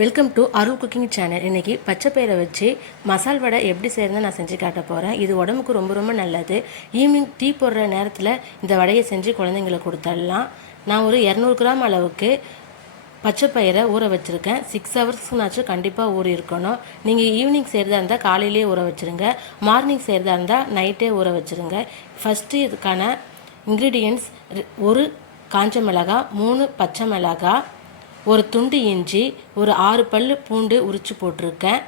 Welcome to Arul cooking channel. இன்றைக்கி பச்சைப்பயிரை வச்சு மசால் வடை எப்படி செய்யறதுன்னு நான் செஞ்சு காட்ட போகிறேன். இது உடம்புக்கு ரொம்ப ரொம்ப நல்லது. ஈவினிங் டீ போடுற நேரத்தில் இந்த வடையை செஞ்சு குழந்தைங்களுக்கு கொடுத்துடலாம். நான் ஒரு 200 கிராம் அளவுக்கு பச்சைப்பயிரை ஊற வச்சுருக்கேன். 6 ஹவர்ஸ்னாச்சும் கண்டிப்பாக ஊறி இருக்கணும். நீங்கள் ஈவினிங் செய்கிறதா இருந்தால் காலையிலே ஊற வச்சுருங்க. மார்னிங் செய்கிறதா இருந்தால் நைட்டே ஊற வச்சுருங்க. ஃபஸ்ட்டு இதுக்கான இன்க்ரீடியன்ட்ஸ்: ஒரு காஞ்ச மிளகாய், 3 பச்சை மிளகாய், ஒரு துண்டு இஞ்சி, ஒரு 6 பல்லு பூண்டு உரித்து போட்டிருக்கேன்,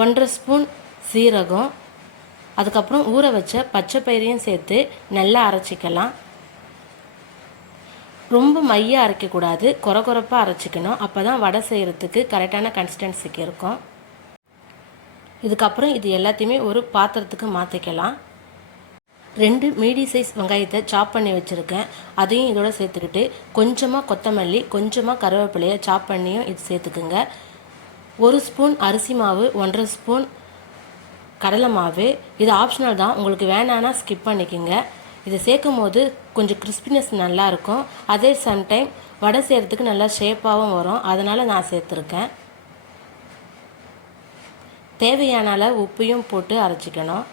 1.5 ஸ்பூன் சீரகம், அதுக்கப்புறம் ஊற வச்ச பச்சை பயிரையும் சேர்த்து நல்லா அரைச்சிக்கலாம். ரொம்ப மையாக அரைக்கக்கூடாது, கொரகொரப்பாக அரைச்சிக்கணும். அப்போ தான் வடை செய்கிறதுக்கு கரெக்டான கன்சிஸ்டன்சிக்கு இருக்கும். இதுக்கப்புறம் இது எல்லாத்தையுமே ஒரு பாத்திரத்துக்கு மாற்றிக்கலாம். 2 மீடியம் சைஸ் வெங்காயத்தை சாப் பண்ணி வச்சுருக்கேன். அதையும் இதோட சேர்த்துக்கிட்டு கொஞ்சமாக கொத்தமல்லி, கொஞ்சமாக கருவேப்பிலையை சாப் பண்ணியும் இது சேர்த்துக்குங்க. 1 ஸ்பூன் அரிசி மாவு, 1.5 ஸ்பூன் கடலை மாவு. இது ஆப்ஷனல் தான், உங்களுக்கு வேணான்னா ஸ்கிப் பண்ணிக்கோங்க. இதை சேர்க்கும் போது கொஞ்சம் கிறிஸ்பினஸ் நல்லாயிருக்கும். அதே சம்டைம் வடை செய்கிறதுக்கு நல்லா ஷேப்பாகவும் வரும். அதனால் நான் சேர்த்துருக்கேன். தேவையான அளவு உப்பையும் போட்டு அரைச்சிக்கணும்.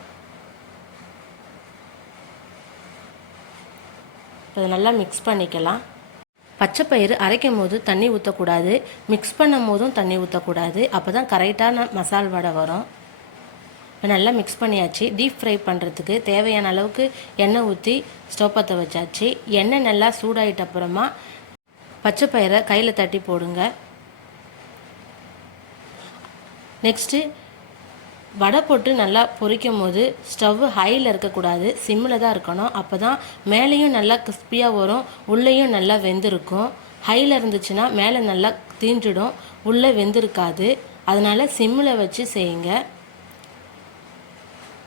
அதை நல்லா மிக்ஸ் பண்ணிக்கலாம். பச்சைப்பயிறு அரைக்கும் போது தண்ணி ஊற்றக்கூடாது, மிக்ஸ் பண்ணும் போதும் தண்ணி ஊற்றக்கூடாது. அப்போ தான் கரெக்டான மசால் வடை வரும். நல்லா மிக்ஸ் பண்ணியாச்சு. டீப் ஃப்ரை பண்ணுறதுக்கு தேவையான அளவுக்கு எண்ணெய் ஊற்றி ஸ்டவ் பற்ற வச்சாச்சு. எண்ணெய் நல்லா சூடாகிட்ட அப்புறமா பச்சைப்பயிரை கையில் தட்டி போடுங்க. நெக்ஸ்ட்டு வடை போட்டு நல்லா பொரிக்கும் போது ஸ்டவ் ஹையில் இருக்கக்கூடாது, சிம்மில் தான் இருக்கணும். அப்போ தான் மேலேயும் நல்லா கிறிஸ்பியாக வரும், உள்ளேயும் நல்லா வெந்திருக்கும். ஹையில் இருந்துச்சுன்னா மேலே நல்லா தீஞ்சிடும், உள்ளே வெந்திருக்காது. அதனால் சிம்மில் வச்சு செய்யுங்க.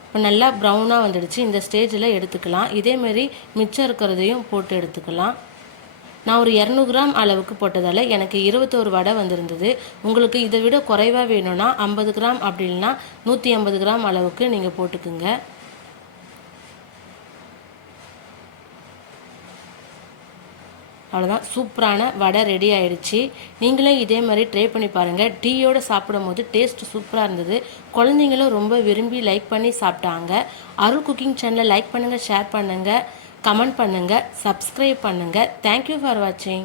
இப்போ நல்லா ப்ரௌனாக வந்துடுச்சு. இந்த ஸ்டேஜில் எடுத்துக்கலாம். இதேமாரி மிச்சம் இருக்கிறதையும் போட்டு எடுத்துக்கலாம். நான் ஒரு 200 கிராம் அளவுக்கு போட்டதால் எனக்கு 21 வடை வந்திருந்தது. உங்களுக்கு இதை விட குறைவாக வேணும்னா 50 கிராம், அப்படி இல்லைன்னா 150 கிராம் அளவுக்கு நீங்கள் போட்டுக்குங்க. அவ்வளோதான், சூப்பரான வடை ரெடி ஆகிடுச்சு. நீங்களே இதே மாதிரி ட்ரை பண்ணி பாருங்கள். டீயோடு சாப்பிடும் போது டேஸ்ட் சூப்பராக இருந்தது. குழந்தைங்களும் ரொம்ப விரும்பி லைக் பண்ணி சாப்பிட்டாங்க. அருள் குக்கிங் சேனலை லைக் பண்ணுங்கள், ஷேர் பண்ணுங்கள், கமெண்ட் பண்ணுங்கள், சப்ஸ்கிரைப் பண்ணுங்கள். தேங்க்யூ ஃபார் வாட்சிங்.